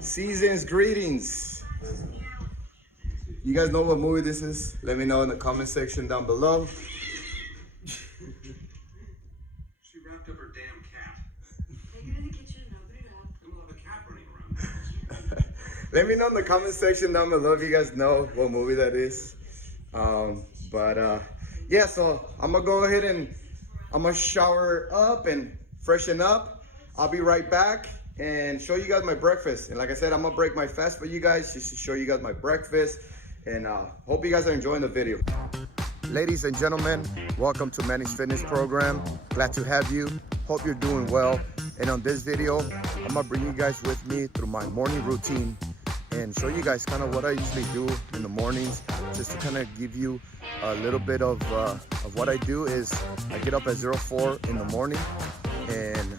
Season's greetings. You guys know what movie this is? Let me know in the comment section down below. She wrapped up her damn cat. Take her to the kitchen and open it up. And we'll have a cat running around. Let me know in the comment section down below if you guys know what movie that is. Yeah, so I'm gonna go ahead and I'm gonna shower up and freshen up. I'll be right back and show you guys my breakfast. And like I said, I'm gonna break my fast for you guys just to show you guys my breakfast. And hope you guys are enjoying the video. Ladies and gentlemen, welcome to Manny's Fitness Program. Glad to have you. Hope you're doing well. And on this video, I'm gonna bring you guys with me through my morning routine and show you guys kind of what I usually do in the mornings, just to kind of give you a little bit of what I do. Is I get up at 04 in the morning and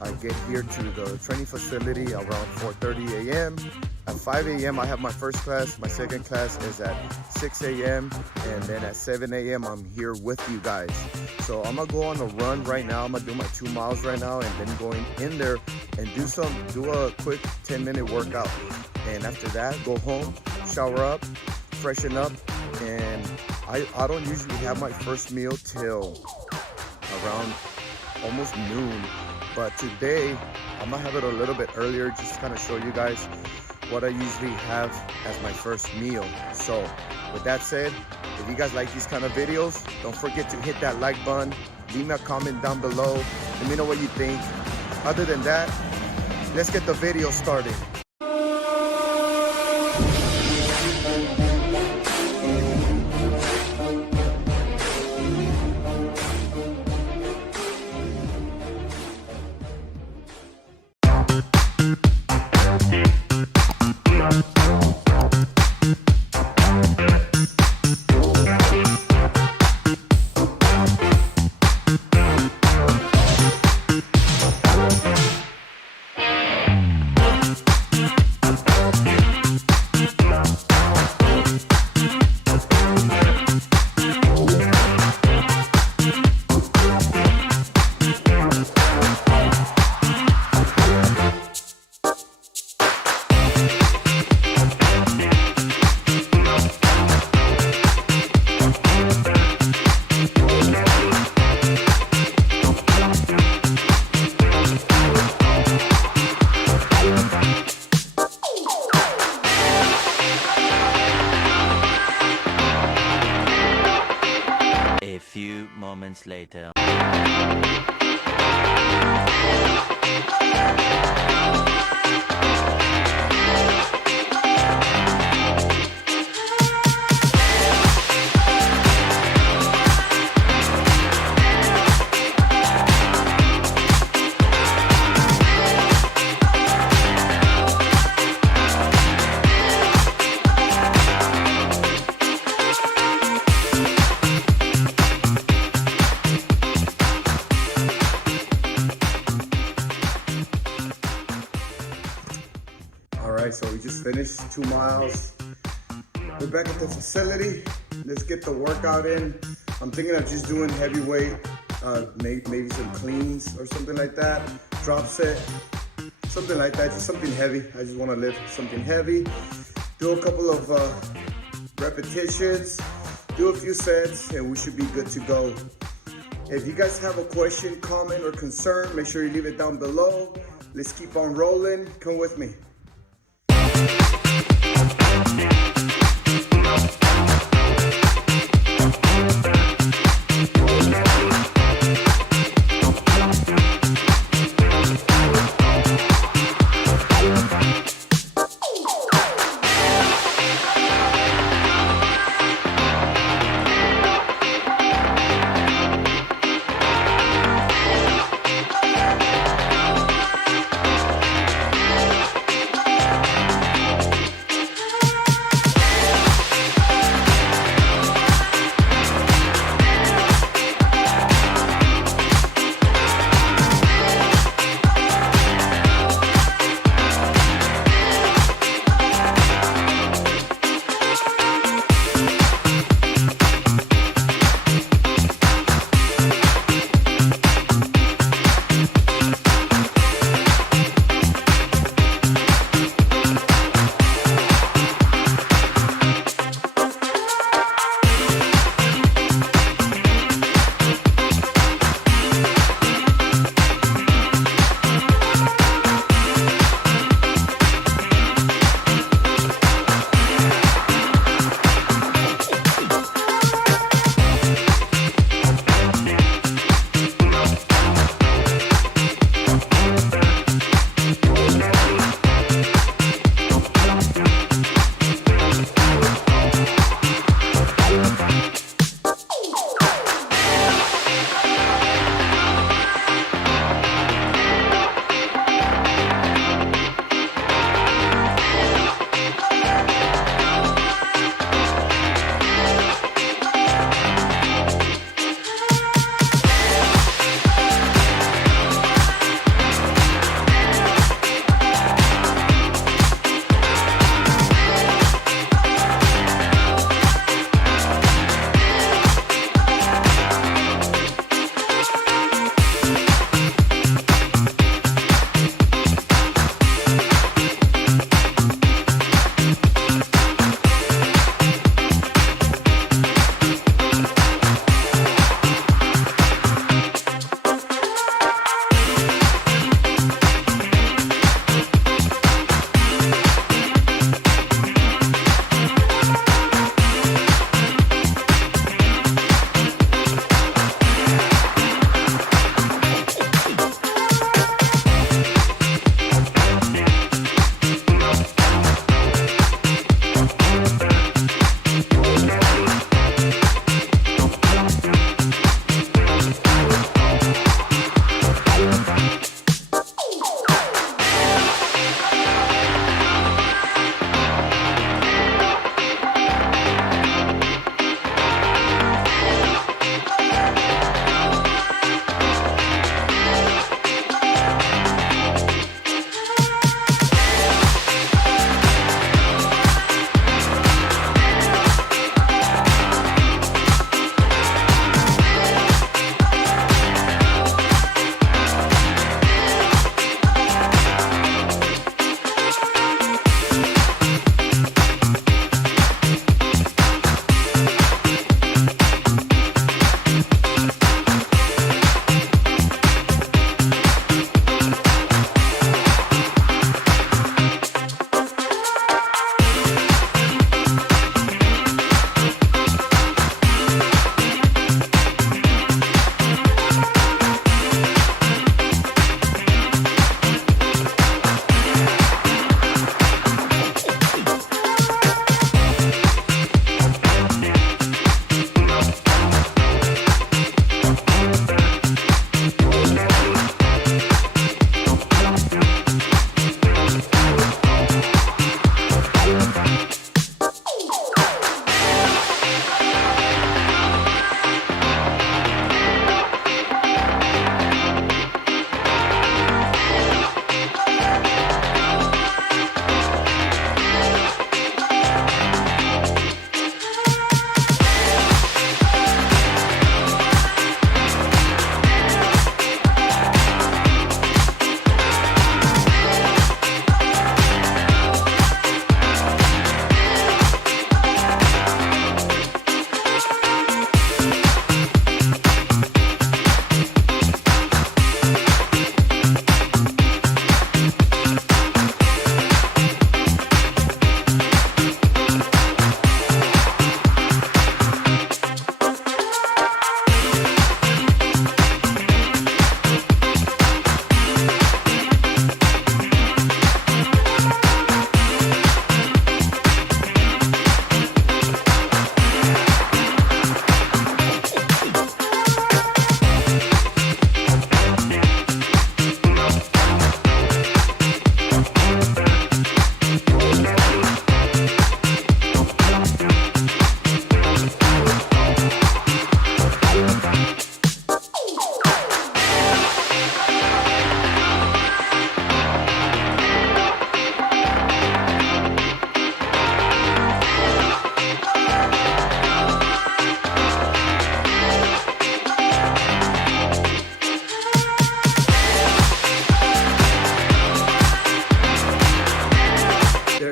I get here to the training facility around 4:30 a.m. At 5 a.m. I have my first class. My second class is at 6 a.m. and then at 7 a.m. I'm here with you guys. So I'm gonna go on a run right now. I'm gonna do my 2 miles right now and then going in there and do a quick 10-minute workout. And after that, go home, shower up, freshen up, and I don't usually have my first meal till around almost noon. But today, I'm gonna have it a little bit earlier, just to kind of show you guys what I usually have as my first meal. So with that said, if you guys like these kind of videos, don't forget to hit that like button, leave me a comment down below, let me know what you think. Other than that, let's get the video started. A few moments later. Alright, so we just finished 2 miles. We're back at the facility. Let's get the workout in. I'm thinking of just doing heavy weight, maybe some cleans or something like that. Drop set, something like that, just something heavy. I just want to lift something heavy. Do a couple of repetitions, do a few sets, and we should be good to go. If you guys have a question, comment, or concern, make sure you leave it down below. Let's keep on rolling. Come with me.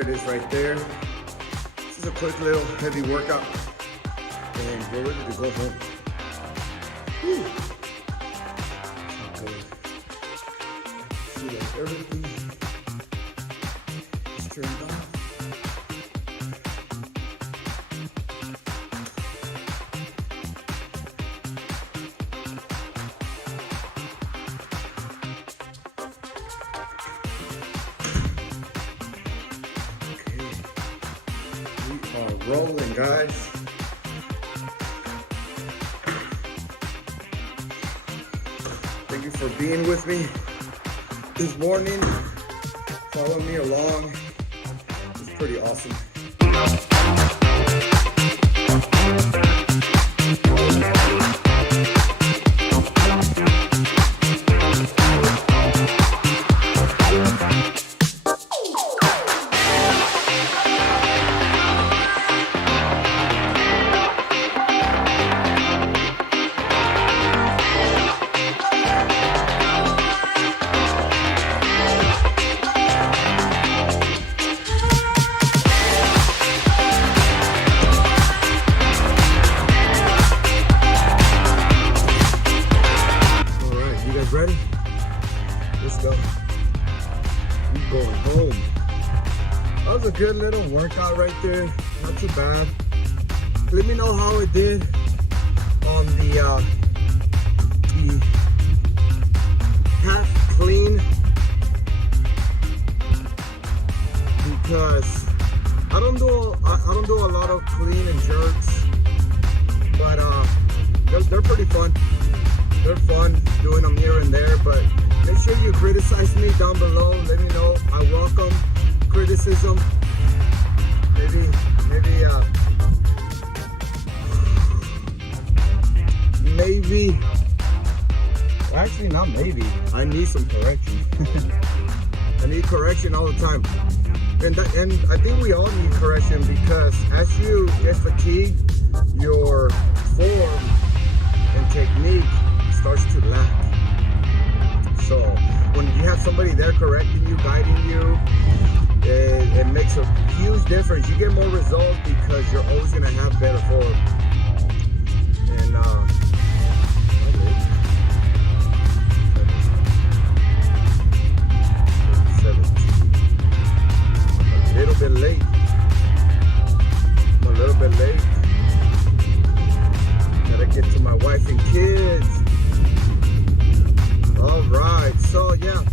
There it is right there. This is a quick little heavy workout. And we're ready to go home. Whew. Okay. See that everything is turned off. Rolling, guys. Thank you for being with me this morning. Follow me along. It's pretty awesome. Ready? Let's go. We're going home. That was a good little workout right there. Not too bad. Let me know how it did on the half clean, because I don't do a lot of clean and jerks, but they're pretty fun. They're fun doing them here and there, but make sure you criticize me down below. Let me know. I welcome criticism. Maybe, actually not maybe. I need some correction. I need correction all the time. And I think we all need correction, because as you get fatigued, your form and technique starts to lack. So when you have somebody there correcting you, guiding you, it makes a huge difference. You get more results because you're always gonna have better form. And a little bit late. I'm a little bit late. Gotta get to my wife and kids. All right, so yeah,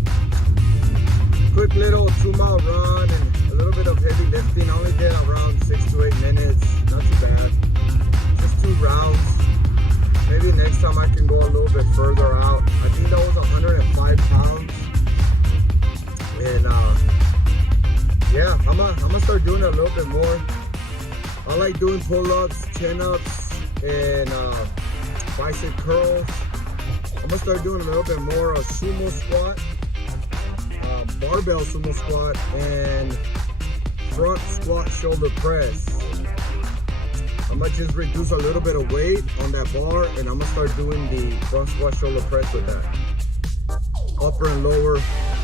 quick little 2-mile run and a little bit of heavy lifting. I only did around 6 to 8 minutes, not too bad. Just 2 rounds. Maybe next time I can go a little bit further out. I think that was 105 pounds. And yeah, I'm gonna start doing it a little bit more. I like doing pull-ups, chin-ups, and bicep curls. I'm gonna start doing a little bit more of sumo squat, barbell sumo squat, and front squat shoulder press. I'm gonna just reduce a little bit of weight on that bar, and I'm gonna start doing the front squat shoulder press with that. Upper and lower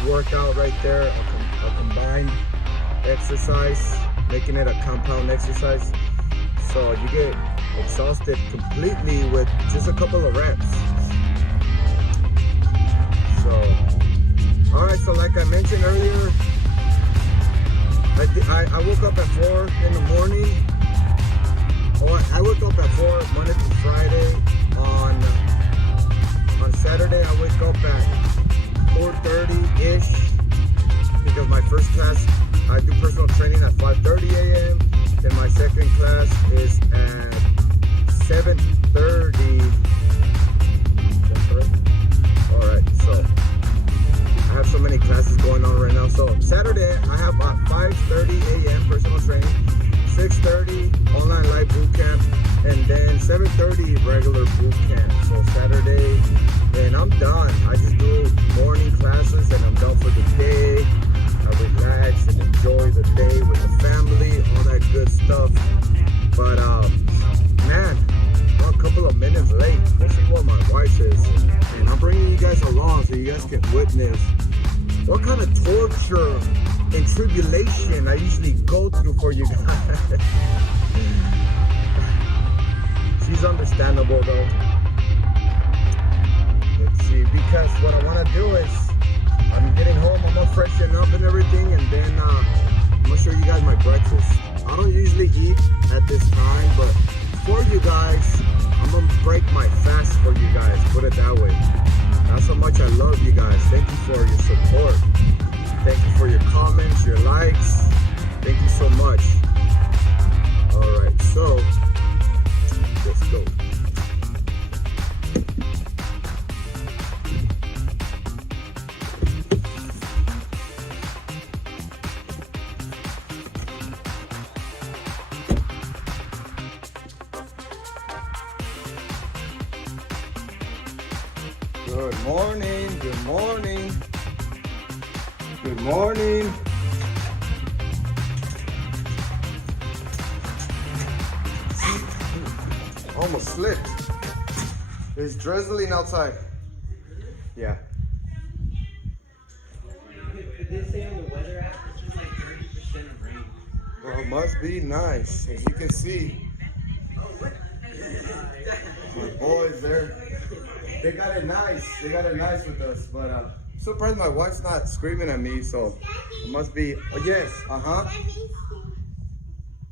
workout right there, a combined exercise, making it a compound exercise. So you get exhausted completely with just a couple of reps. So, all right, so like I mentioned earlier, I woke up at 4 in the morning. I woke up at 4 Monday through Friday. On Saturday, I wake up at 4:30-ish, because my first class, I do personal training at 5:30 a.m. Then my second class is at 7:30. Is that correct? All right, so I have so many classes going on right now. So Saturday, I have 5:30 a.m. personal training, 6:30 online live boot camp, and then 7:30 regular boot camp. So Saturday, and I'm done. I just do morning classes and I'm done for the day. I relax and enjoy the day with the family, all that good stuff. But man, I'm a couple of minutes late. Let's see what my wife says. And I'm bringing you guys along so you guys can witness what kind of torture and tribulation I usually go through for you guys. She's understandable though. Let's see, because what I want to do is I'm getting home, I'm gonna freshen up and everything, and then I'm gonna show you guys my breakfast. I don't usually eat at this time, but for you guys, I'm gonna break my fast for you guys, put it that way. That's how much I love you guys. Thank you for your support. Thank you for your comments, your likes. Thank you so much. All right, so let's go. Good morning, good morning, good morning. Almost slipped. It's drizzling outside. Yeah. Did they say on the weather app it's just like 30% of rain? Well, it must be nice. As you can see, my boys there. They got it nice. They got it nice with us. But I'm surprised my wife's not screaming at me. So it must be. Oh yes.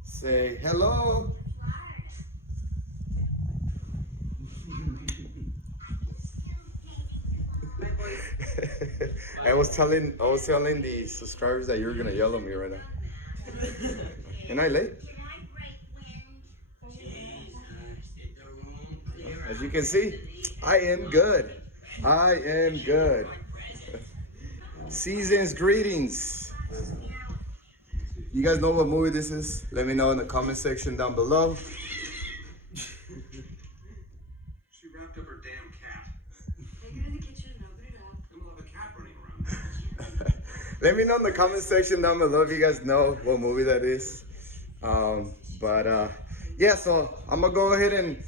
Say hello. I was telling the subscribers that you were gonna yell at me right now. Am I late? As you can see, I am good. I am good. Season's greetings. You guys know what movie this is? Let me know in the comment section down below. She wrapped up her damn cat. Take it in the kitchen and open it up. And we'll have a cat running around. Let me know in the comment section down below if you guys know what movie that is. Yeah, so I'm gonna go ahead and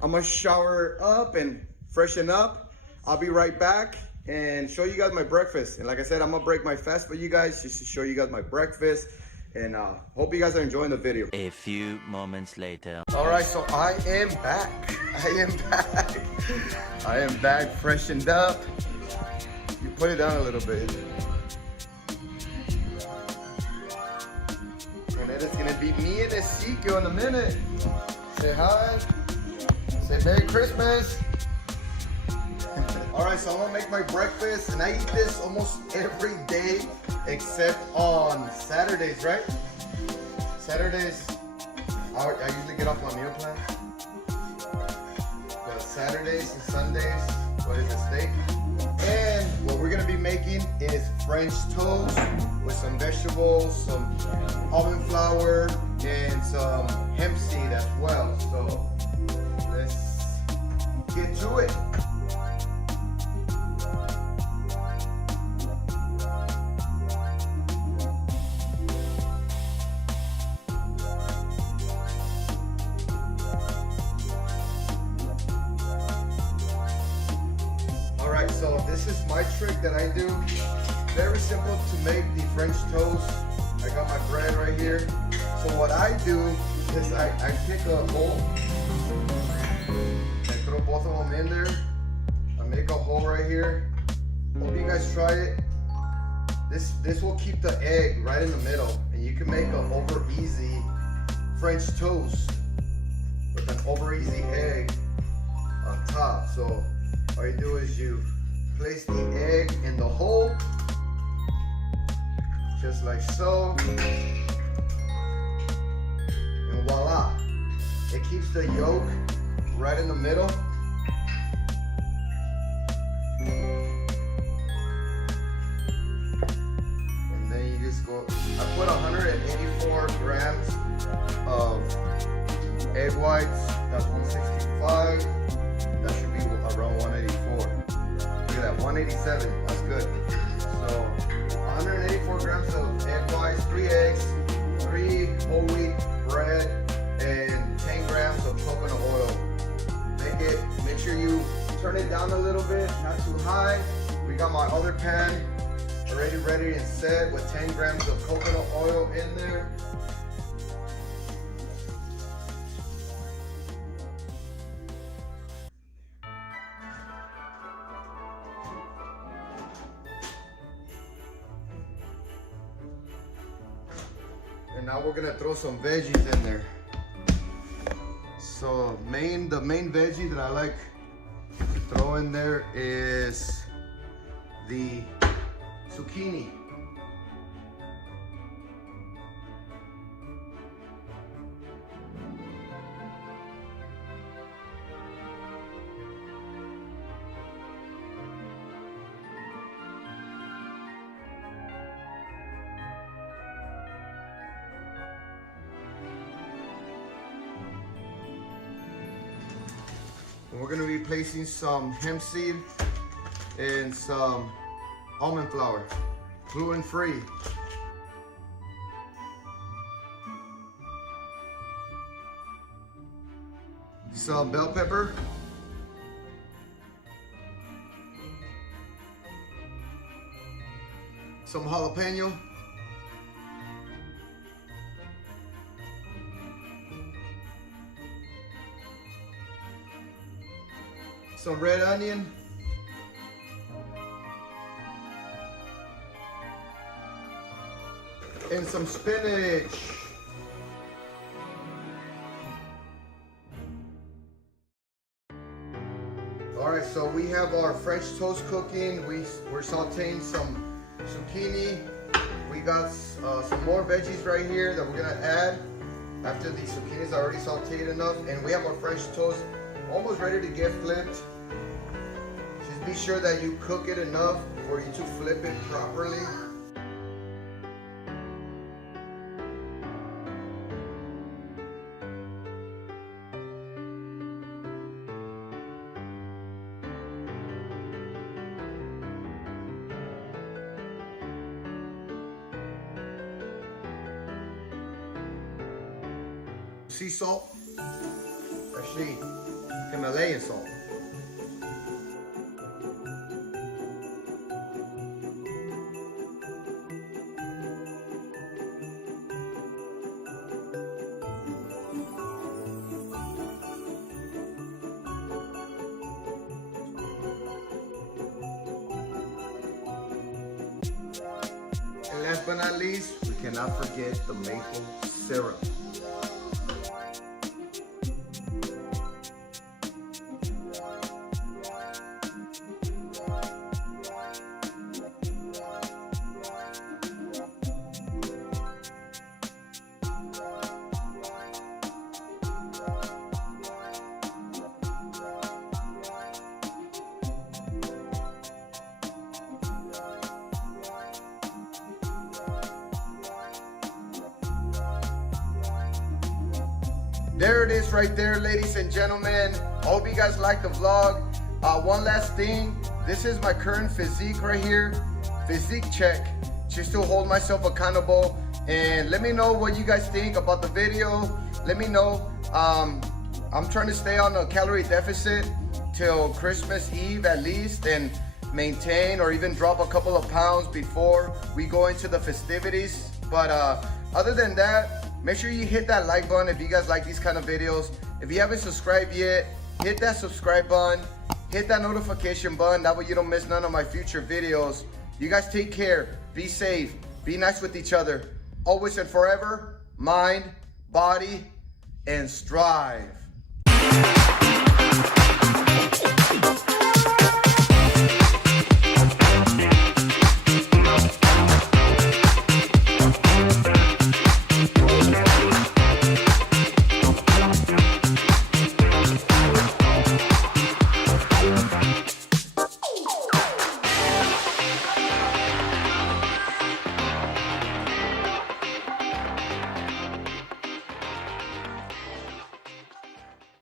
I'm gonna shower up and freshen up. I'll be right back and show you guys my breakfast. And like I said, I'm gonna break my fast for you guys just to show you guys my breakfast. And hope you guys are enjoying the video. A few moments later. All right, so I am back. I am back. I am back, freshened up. You put it down a little bit. And then it's gonna be me and Ezekiel in a minute. Say hi. Say Merry Christmas. All right, so I'm gonna make my breakfast, and I eat this almost every day except on Saturdays, right? Saturdays, I usually get off my meal plan. But Saturdays and Sundays, what is it, steak? And what we're gonna be making is French toast with some vegetables, some almond flour, and some hemp seed as well. So let's get to it. Alright, so this is my trick that I do. Very simple to make the French toast. I got my bread right here. So what I do is I pick a bowl. I throw both of them in there. I make a hole right here. Hope you guys try it. This will keep the egg right in the middle, and you can make an over easy French toast with an over easy egg on top. So all you do is you place the egg in the hole, just like so, and voila, it keeps the yolk right in the middle. And then you just go, I put 184 grams of egg whites, that's 165, that should be around 184. Look at that, 187, that's good. So 184 grams of egg whites, 3 eggs, 3 whole wheat bread, and 10 grams of coconut oil. Make sure you turn it down a little bit, not too high. We got my other pan already ready and set with 10 grams of coconut oil in there. And now we're gonna throw some veggies in there. So the main veggie that I like to throw in there is the zucchini. And we're gonna be placing some hemp seed and some almond flour, gluten-free. Some bell pepper. Some jalapeno. Some red onion. And some spinach. All right, so we have our French toast cooking. We're sauteing some zucchini. We got some more veggies right here that we're gonna add after the zucchini is already sauteed enough. And we have our French toast almost ready to get flipped. Just be sure that you cook it enough for you to flip it properly. Sea salt, actually Himalayan salt. And last but not least, we cannot forget the maple syrup. There it is right there, ladies and gentlemen. I hope you guys like the vlog. One last thing, this is my current physique right here. Physique check, just to hold myself accountable. And let me know what you guys think about the video. Let me know. I'm trying to stay on a calorie deficit till Christmas Eve at least, and maintain or even drop a couple of pounds before we go into the festivities. But other than that, make sure you hit that like button if you guys like these kind of videos. If you haven't subscribed yet, hit that subscribe button, hit that notification button, that way you don't miss none of my future videos. You guys take care, be safe, be nice with each other. Always and forever, mind, body, and strive.